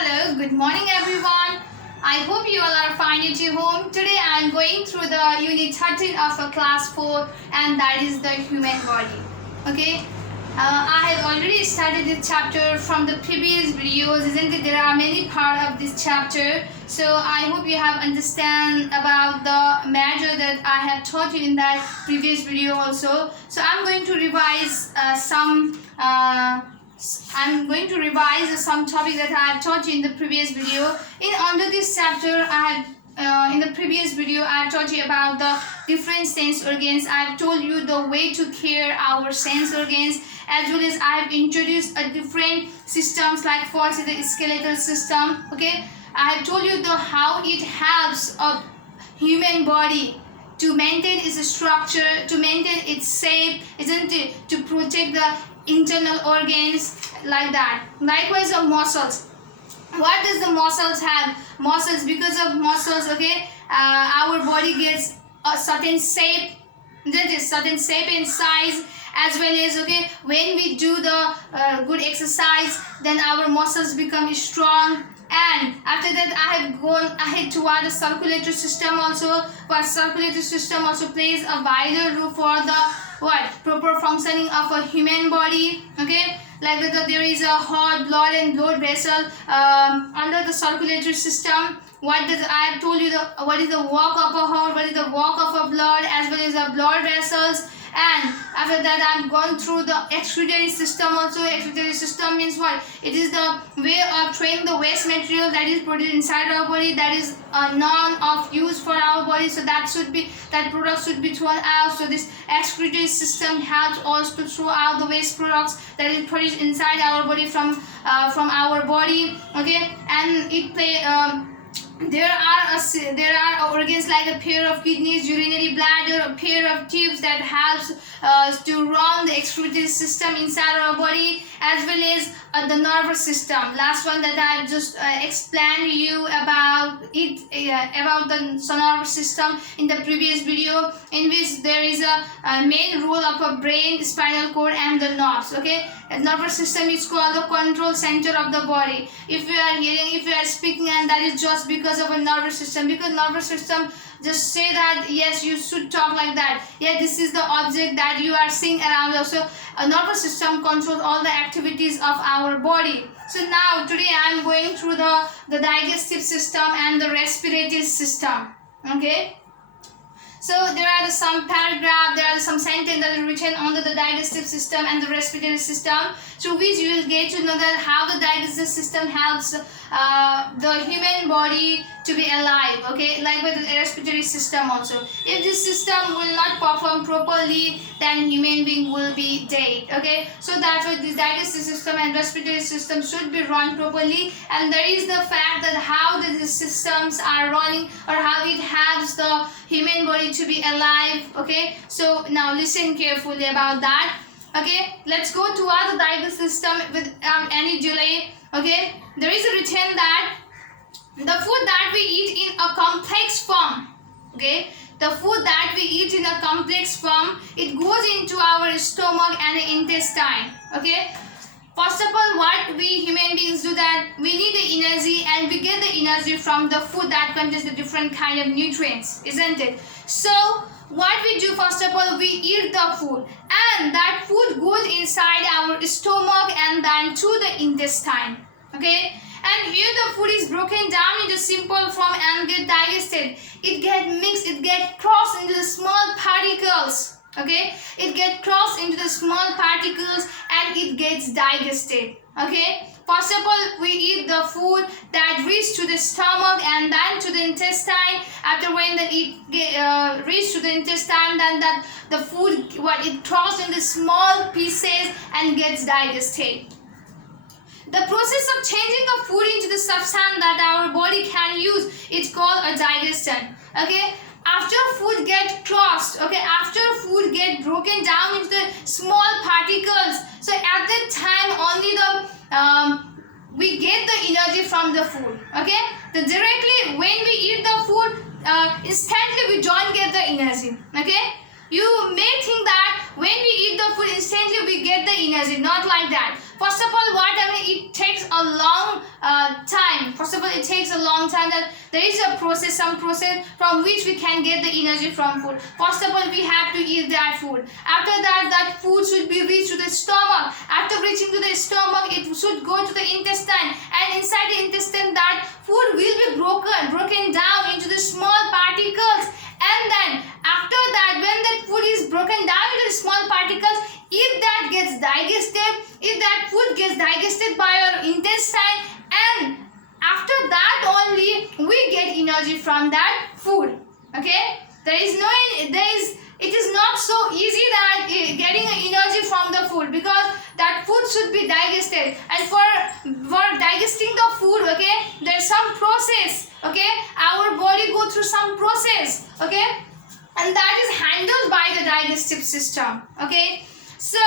Hello, good morning everyone. I hope you all are fine at your home. Today I am going through the unit 13 of class 4 and that is the human body. Okay, I have already started this chapter from the previous videos, isn't it? There are many parts of this chapter. So I hope you have understand about the matter that I have taught you in that previous video also. So I'm going to revise some topic that I have taught you in the previous video. Under this chapter, in the previous video I have taught you about the different sense organs. I have told you the way to care our sense organs, as well as I have introduced a different systems like first is the skeletal system. Okay, I have told you how it helps a human body to maintain its structure, to maintain its shape, isn't it? To protect the internal organs, like that. Likewise, the muscles. What does the muscles have? Muscles, because of muscles, okay, our body gets a certain shape, isn't it? Certain shape and size, as well as, okay, when we do the good exercise, then our muscles become strong. And after that I have gone ahead toward the circulatory system also, but circulatory system also plays a vital role for the proper functioning of a human body. Okay, like there is a heart, blood and blood vessel under the circulatory system. I have told you what is the work of a heart, what is the work of a blood, as well as the blood vessels. And after that I have gone through the excretory system also. Excretory system means what? It is the way of throwing the waste material that is produced inside our body, that is none of use for our body, so that product should be thrown out. So this excretory system helps us to throw out the waste products that is produced inside our body from our body. Okay, and it play there are organs like a pair of kidneys, urinary bladder, a pair of tubes that helps to run the excretory system inside our body, as well as the nervous system. Last one that I have just explained you about it, about the nervous system in the previous video, in which there is a main role of a brain, spinal cord and the nerves. Okay, a nervous system is called the control center of the body. If you are hearing, if you are speaking, and that is just because of a nervous system, because nervous system just say that yes, you should talk like that, yeah, this is the object that you are seeing around you. So a nervous system controls all the activities of our body. So now today I am going through the digestive system and the respiratory system. Okay, so there are some paragraph, there are some sentence that are written under the digestive system and the respiratory system, through which you will get to know that how the digestive system helps the human body to be alive. Okay, like with the respiratory system also. If this system will not perform properly, then human being will be dead. Okay, so that's why this digestive system and respiratory system should be run properly. And there is the fact that how these systems are running, or how it helps the human body to be alive. Okay, so now listen carefully about that. Okay, let's go to the digestive system without any delay. Okay, there is a written that the food that we eat in a complex form, okay, the food that we eat in a complex form, it goes into our stomach and intestine. Okay, first of all, what we human beings do, that we need the energy, and we get the energy from the food that contains the different kind of nutrients, isn't it? So what we do, first of all, we eat the food, and that food goes inside our stomach and then to the intestine. Okay, and here the food is broken down into simple form and get digested. It get mixed, it get crossed into the small particles. Okay, it get crossed into the small particles and it gets digested. Okay, first of all, we eat the food that reaches to the stomach and then to the intestine. After when it reaches to the intestine, then the food it crossed into small pieces and gets digested. The process of changing a food into the substance that our body can use is called a digestion. Okay, after food get crossed, okay, after food get broken down into the small particles, so at that time only we get the energy from the food. Okay, directly when we eat the food, instantly we don't get the energy. Okay, you may think that when we eat the food instantly we get the energy. Not like that. First of all, it takes a long time example, it takes a long time, that there is a process, some process from which we can get the energy from food. First of all, we have to eat that food. After that, that food should be reached to the stomach. After reaching to the stomach, it should go to the intestine, and inside the intestine, that food will be broken down into the small particles. And then after that, when that food is broken down into the small particles, if that gets digested, if that food gets digested by our intestine, and after that only we get energy from that food. Okay, it is not so easy that getting energy from the food, because that food should be digested, and for digesting the food, okay, there's some process. Okay, our body go through some process. Okay, and that is handled by the digestive system. Okay, so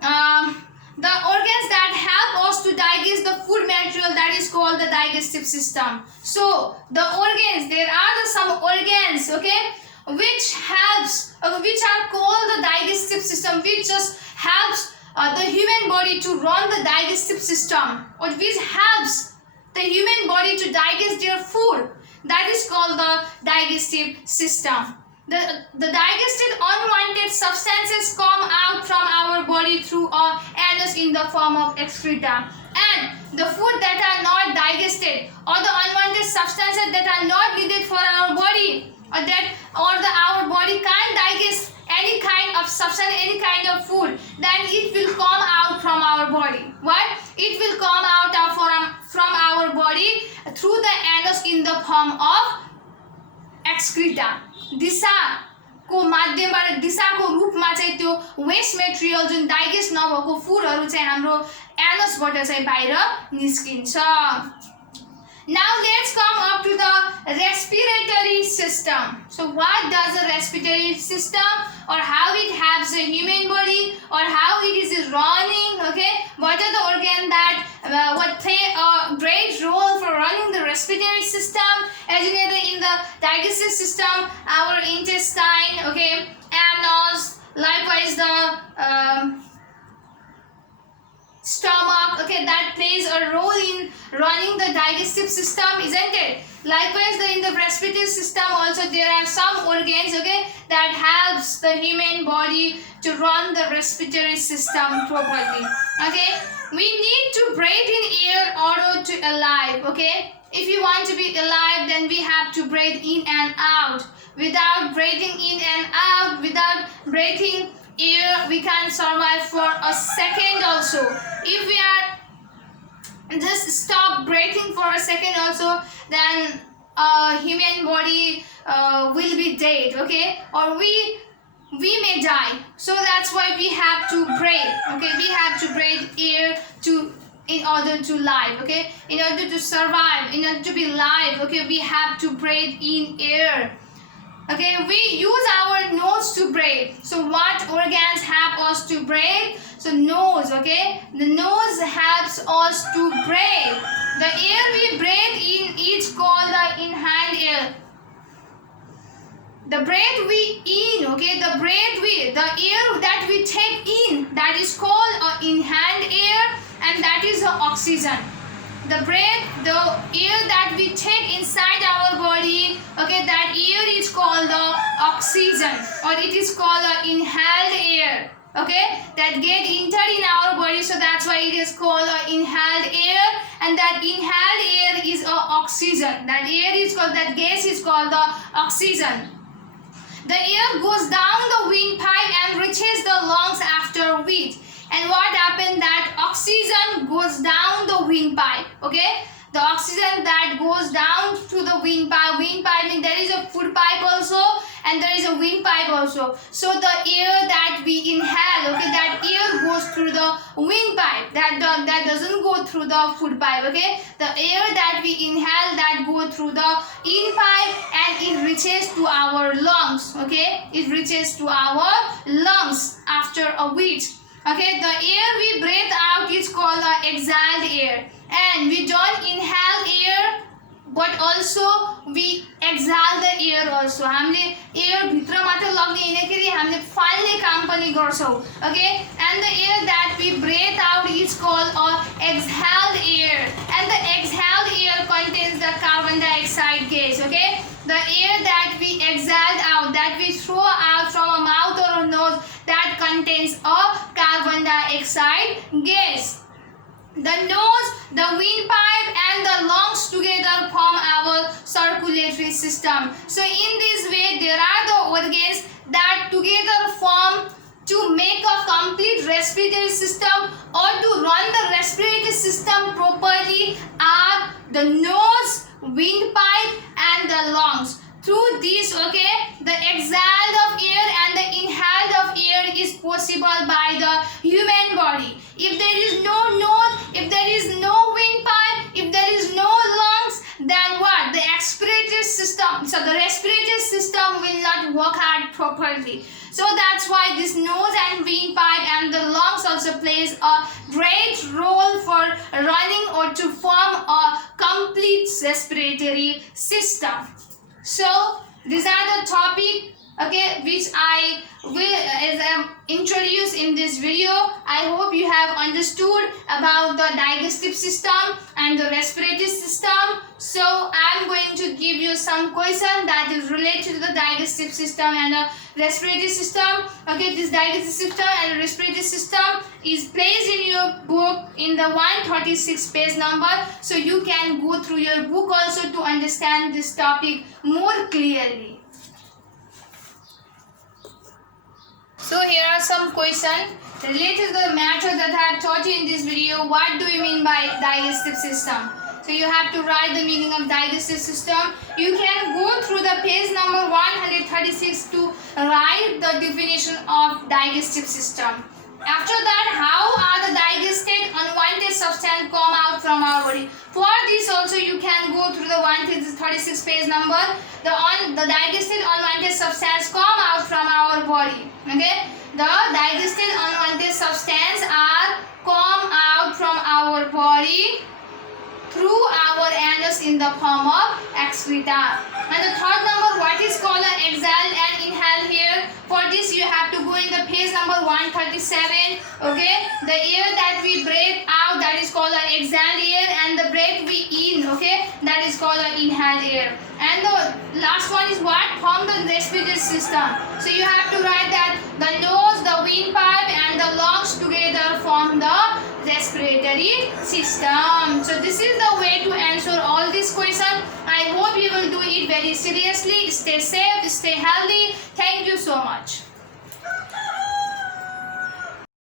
the organs that help us to digest the food material, that is called the digestive system. So the organs, there are some organs, okay, which are called the digestive system, which just helps the human body to run the digestive system, or which helps the human body to digest their food. That is called the digestive system. The digested unwanted substances come out from our body through our anus in the form of excreta. And the food that are not digested, or the unwanted substances that are not needed for our body, our body can't digest any kind of substance, any kind of food, then it will come out from our body. What? It will come out from our body through the anus in the form of excreta. दिशाको माध्यमबाट, दिशाको रूपमा चाहिँ त्यो waste material जुन digest नभएको फुडहरु चाहिँ हाम्रो एनसबाट चाहिँ बाहिर निस्किन्छ. Now let's come up to the respiratory system. So what does the respiratory system, or how it helps the human body, or how it is running, okay? What are the organs that what play a great role for running the respiratory system? As you know, in the digestive system, our intestine, okay, anus, likewise the stomach, okay, that plays a role in running the digestive system, isn't it? Likewise, in the respiratory system also there are some organs, okay, that helps the human body to run the respiratory system properly. Okay, we need to breathe in air in order to alive. Okay, if you want to be alive, then we have to breathe in and out. Without breathing in and out, without breathing air, we can survive for a second also. If we are just stop breathing for a second also, then human body will be dead, okay, or we may die. So that's why we have to breathe, okay, we have to breathe air in order to live, okay, in order to survive, in order to be live, okay, we have to breathe in air. Okay, we use our nose to breathe. So what organs help us to breathe? So nose, okay, the nose helps us to breathe. The air we breathe in is called the inhaled air. The breath we in, okay, the air that we take in, that is called inhaled air, and that is the oxygen. The breath, the air that we take inside our body, okay, that air is called the oxygen, or it is called the inhaled air, okay, that get entered in our body. So that's why it is called inhaled air, and that inhaled air is oxygen. That air is called, that gas is called the oxygen. The air goes down the windpipe and reaches the lungs after which. And what happened, that oxygen goes down the windpipe, okay? The oxygen that goes down to the windpipe means there is a food pipe also, and there is a windpipe also. So the air that we inhale, okay, that air goes through the windpipe. That doesn't go through the food pipe, okay? The air that we inhale, that go through the in-pipe, and it reaches to our lungs, okay? It reaches to our lungs after a which. Okay, the air we breathe out is called exhaled air, and we don't inhale air, but also we exhale the air also. हामीले air भित्र मात्र लग्ने हैन, हामीले फाल्ने काम पनि गर्छौं. Okay, and the air that we breathe out is called exhaled air, and the exhaled air contains the air that we exhale out, that we throw out from a mouth or a nose, that contains a carbon dioxide gas. The nose, the windpipe and the lungs together form our circulatory system. So in this way, there are the organs that together form to make a complete respiratory system, or to run the respiratory system properly, are the nose, windpipe and the lungs. Through these, the exhaled of air and the inhaled of air is possible by the human body. If there is no nose, if there is no windpipe, if there is no lungs, then what? The respiratory system will not work out properly. So that's why this nose and windpipe and the lungs also plays a great role for running or to form a complete respiratory system. So these are the topic which I will introduce in this video. I hope you have understood about the digestive system and the respiratory system. So I am going to give you some question that is related to the digestive system and the respiratory system. This digestive system and respiratory system is placed in your book in the 136 page number. So you can go through your book also to understand this topic more clearly. So here are some questions related to the matter that I have taught you in this video. What do you mean by digestive system? So you have to write the meaning of digestive system. You can go through the page number 136 to write the definition of digestive system. After that, how are the digested unwanted substances come out from our body? For this also you can go through the 136 page number. The digested unwanted substances come out from our body. The digested unwanted substances are come out from our body through our anus in the form of excreta. And the third number, what is called an exhale and inhale here? For this you have to go in the page number 137. The air that we breathe out, that is called an exhaled air, and the breath we in, that is called an inhaled air. And the last one is what? Form the respiratory system. So you have to write that the nose, the windpipe and the lungs together form the respiratory system. So this is the way to answer all these questions. I hope you will do it very seriously. Stay safe, stay healthy. Thank you so much.